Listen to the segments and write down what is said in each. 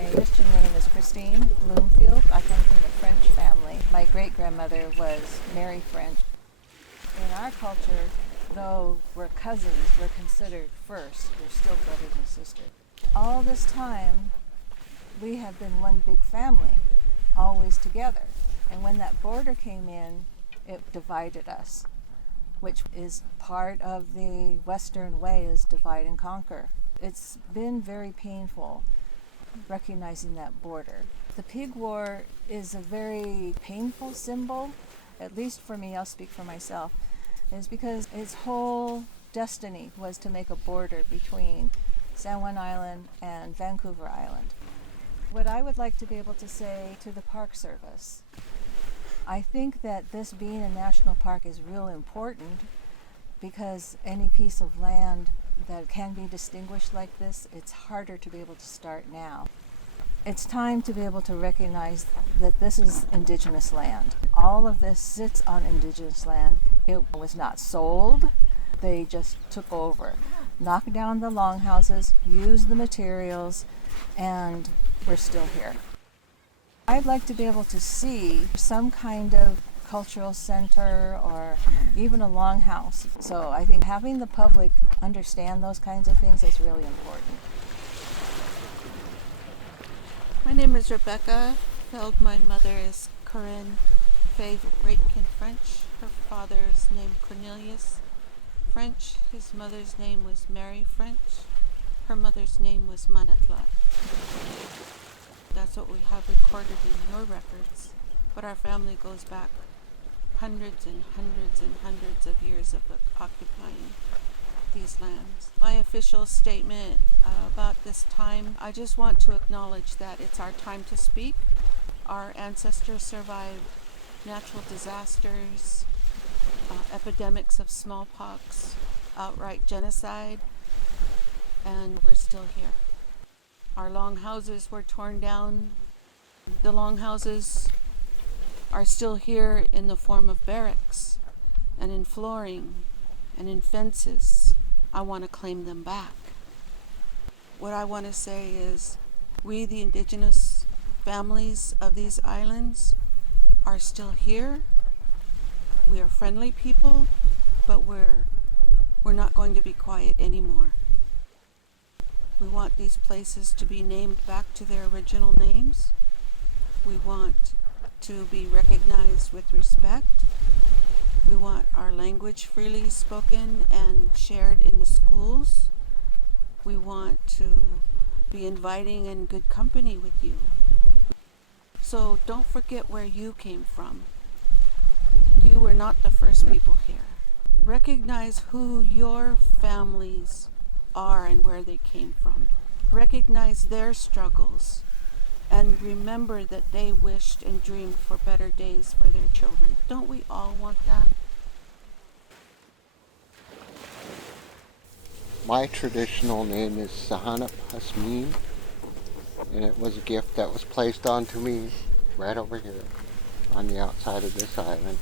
My Christian name is Christine Bloomfield. I come from a French family. My great-grandmother was Mary French. In our culture, though we're cousins, we're considered first. We're still brothers and sisters. All this time, we have been one big family, always together. And when that border came in, it divided us, which is part of the Western way, is divide and conquer. It's been very painful recognizing that border. The pig war is a very painful symbol, at least for me, I'll speak for myself, is because its whole destiny was to make a border between San Juan Island and Vancouver Island. What I would like to be able to say to the Park Service, I think that this being a national park is real important, because any piece of land that can be distinguished like this, it's harder to be able to start now. It's time to be able to recognize that this is Indigenous land. All of this sits on Indigenous land. It was not sold. They just took over, knocked down the longhouses, used the materials, and we're still here. I'd like to be able to see some kind of cultural center or even a longhouse. So I think having the public understand those kinds of things is really important. My name is Rebecca Feld. My mother is Corinne Faye Raitkin French. Her father's name Cornelius French. His mother's name was Mary French. Her mother's name was Mon-a-cla-it. That's what we have recorded in your records. But our family goes back hundreds and hundreds and hundreds of years of occupying these lands. My official statement about this time, I just want to acknowledge that it's our time to speak. Our ancestors survived natural disasters, epidemics of smallpox, outright genocide, and we're still here. Our longhouses were torn down. The longhouses are still here in the form of barracks and in flooring and in fences. I want to claim them back. What I want to say is we, the Indigenous families of these islands, are still here. We are friendly people, but we're not going to be quiet anymore. We want these places to be named back to their original names. We want to be recognized with respect. We want our language freely spoken and shared in the schools. We want to be inviting and good company with you. So don't forget where you came from. You were not the first people here. Recognize who your families are and where they came from. Recognize their struggles and remember that they wished and dreamed for better days for their children. Don't we all want that? My traditional name is Sahana Pasmin, and it was a gift that was placed onto me right over here on the outside of this island.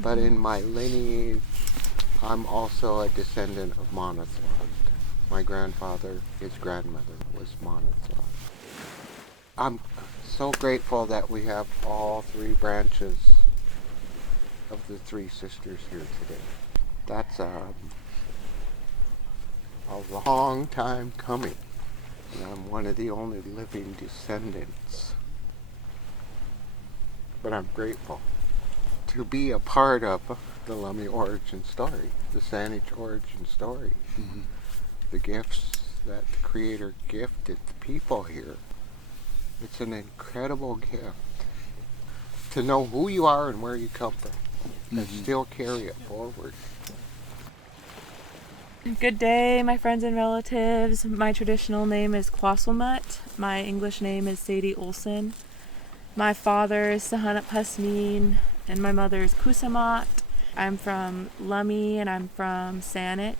But in my lineage, I'm also a descendant of Mon-a-cla-it. My grandfather, his grandmother was Mon-a-cla-it. I'm so grateful that we have all three branches of the three sisters here today. That's a long time coming, and I'm one of the only living descendants. But I'm grateful to be a part of the Lummi origin story, the Saanich origin story. Mm-hmm. The gifts that the Creator gifted the people here. It's an incredible gift to know who you are and where you come from, and still carry it forward. Good day, my friends and relatives. My traditional name is Quasselmut. My English name is Sadie Olson. My father is Sahana Pasmin, and my mother is Kusamat. I'm from Lummi, and I'm from Saanich.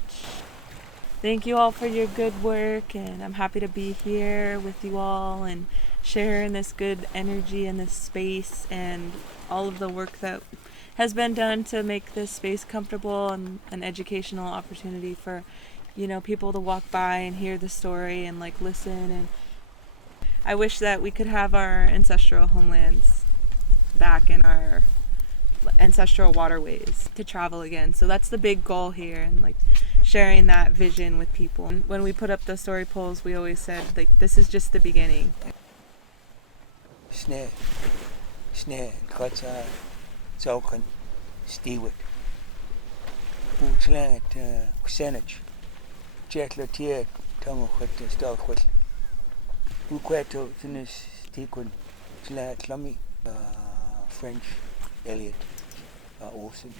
Thank you all for your good work, and I'm happy to be here with you all and sharing this good energy in this space and all of the work that has been done to make this space comfortable and an educational opportunity for, people to walk by and hear the story and listen. And I wish that we could have our ancestral homelands back in our ancestral waterways to travel again. So that's the big goal here, and like sharing that vision with people. And when we put up the story polls, we always said like this is just the beginning. Snare, Kotsa, Zaukan, Stewick, Bootland, Saanich, Jetla Tonguchut, Stalchut, Ukweto, Finis, Stequin, Lummi, French, Elliot, Olsen.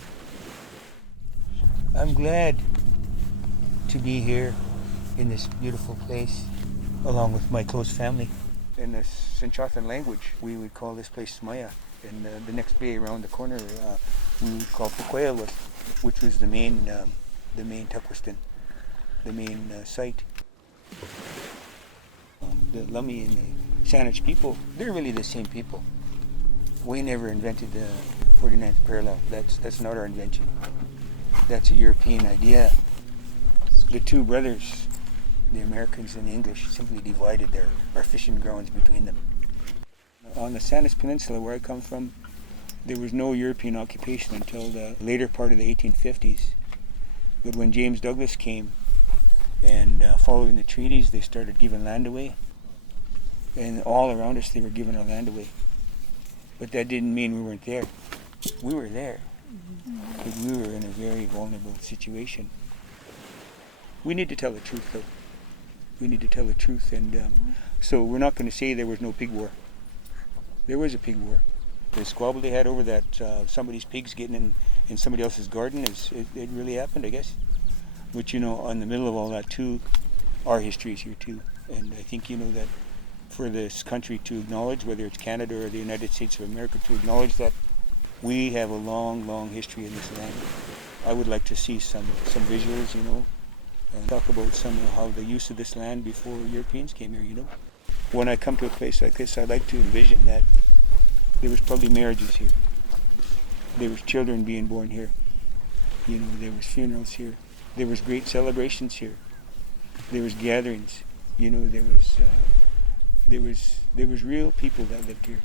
I'm glad to be here in this beautiful place, along with my close family. In the Sinchothan language, we would call this place Smaya, and the next bay around the corner we would call Pukwayalwith, which was the main Tukweston, the main site. The Lummi and the Saanich people, they're really the same people. We never invented the 49th parallel. That's not our invention. That's a European idea. The two brothers, the Americans and the English, simply divided our fishing grounds between them. On the Saanich Peninsula, where I come from, there was no European occupation until the later part of the 1850s. But when James Douglas came, and following the treaties, they started giving land away. And all around us, they were giving our land away. But that didn't mean we weren't there. We were there, but we were in a very vulnerable situation. We need to tell the truth, though. We need to tell the truth, and so we're not going to say there was no pig war. There was a pig war. The squabble they had over that somebody's pigs getting in somebody else's garden, it really happened, I guess. But in the middle of all that too, our history is here too. And I think that for this country to acknowledge, whether it's Canada or the United States of America, to acknowledge that we have a long, long history in this land. I would like to see some visuals, and talk about some of how the use of this land before Europeans came here, When I come to a place like this, I like to envision that there was probably marriages here. There was children being born here. There was funerals here. There was great celebrations here. There was gatherings. There was real people that lived here.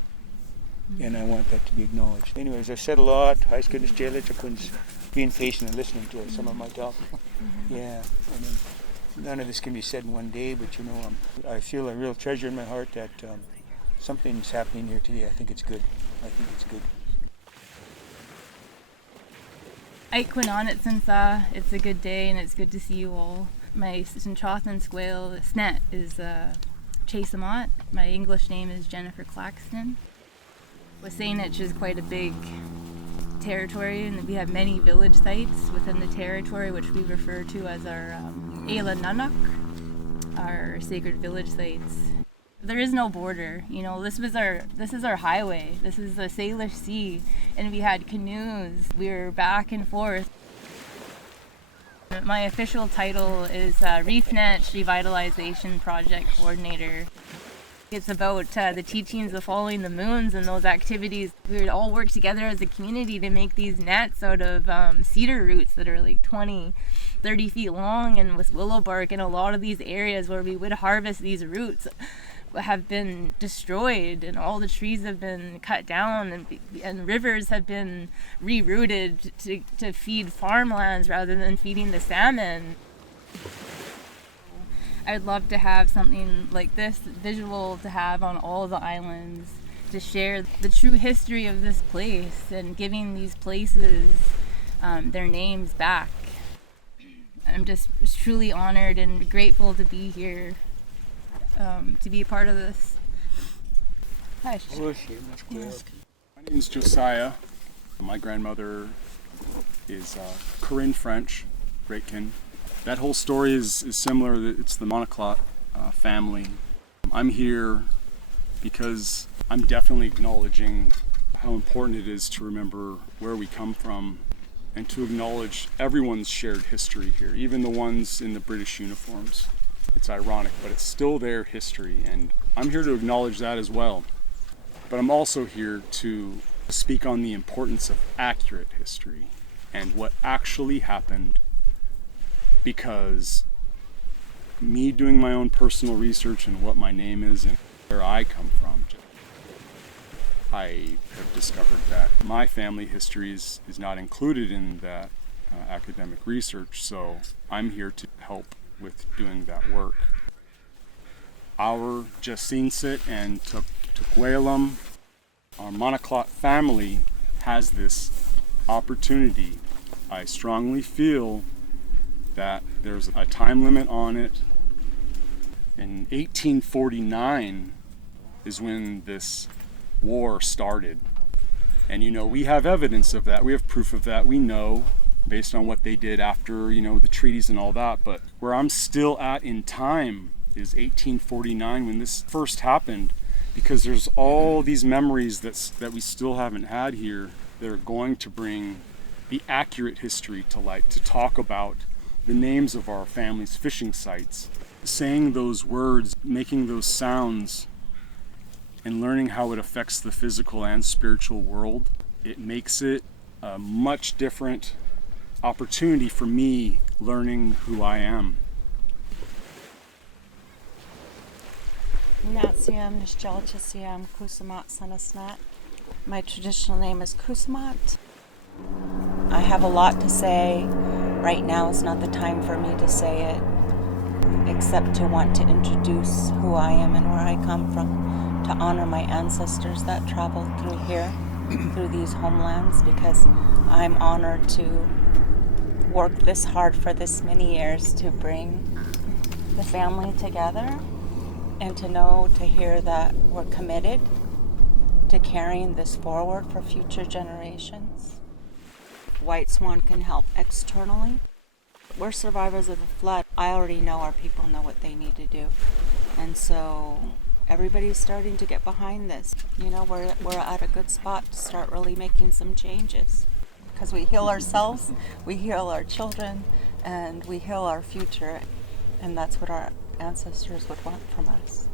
And I want that to be acknowledged. Anyways, I've said a lot. I couldn't stay I couldn't being patient and listening to some of my talk. Yeah, none of this can be said in one day, but I feel a real treasure in my heart that something's happening here today. I think it's good. Aikwanonit sinsa, it's a good day and it's good to see you all. My Sinchothan squale snet is Chasamont. My English name is Jennifer Claxton. Saanich is quite a big territory, and we have many village sites within the territory, which we refer to as our Eila Nunuk, our sacred village sites. There is no border, this is our highway. This is the Salish Sea, and we had canoes. We were back and forth. My official title is Reef Net Revitalization Project Coordinator. It's about the teachings of following the moons and those activities. We would all work together as a community to make these nets out of cedar roots that are like 20, 30 feet long, and with willow bark. In a lot of these areas where we would harvest these roots have been destroyed, and all the trees have been cut down, and rivers have been rerouted to feed farmlands rather than feeding the salmon. I'd love to have something like this visual to have on all the islands to share the true history of this place and giving these places their names back. I'm just truly honored and grateful to be here, to be a part of this. Hi. My name is Josiah. My grandmother is Corinne French, Greatkin. That whole story is similar. It's the Mon-a-cla-it family. I'm here because I'm definitely acknowledging how important it is to remember where we come from and to acknowledge everyone's shared history here, even the ones in the British uniforms. It's ironic, but it's still their history, and I'm here to acknowledge that as well. But I'm also here to speak on the importance of accurate history and what actually happened, because me doing my own personal research and what my name is and where I come from. I have discovered that my family history is not included in that academic research, so I'm here to help with doing that work. Our Jacinsit and Tukwalum, our Mon-a-cla-it family has this opportunity. I strongly feel that there's a time limit on it. In 1849 is when this war started. And we have evidence of that. We have proof of that. We know based on what they did after, the treaties and all that. But where I'm still at in time is 1849 when this first happened, because there's all these memories that we still haven't had here that are going to bring the accurate history to light, to talk about the names of our family's fishing sites, saying those words, making those sounds, and learning how it affects the physical and spiritual world. It makes it a much different opportunity for me learning who I am. Natsiam Nishjalchasiam Kusamat Sanasnat. My traditional name is Kusamat. I have a lot to say. Right now is not the time for me to say it, except to want to introduce who I am and where I come from, to honor my ancestors that traveled through here, through these homelands, because I'm honored to work this hard for this many years to bring the family together, and to hear that we're committed to carrying this forward for future generations. White Swan can help externally. We're survivors of the flood. I already know our people know what they need to do. And so everybody's starting to get behind this. We're at a good spot to start really making some changes. Because we heal ourselves, we heal our children, and we heal our future. And that's what our ancestors would want from us.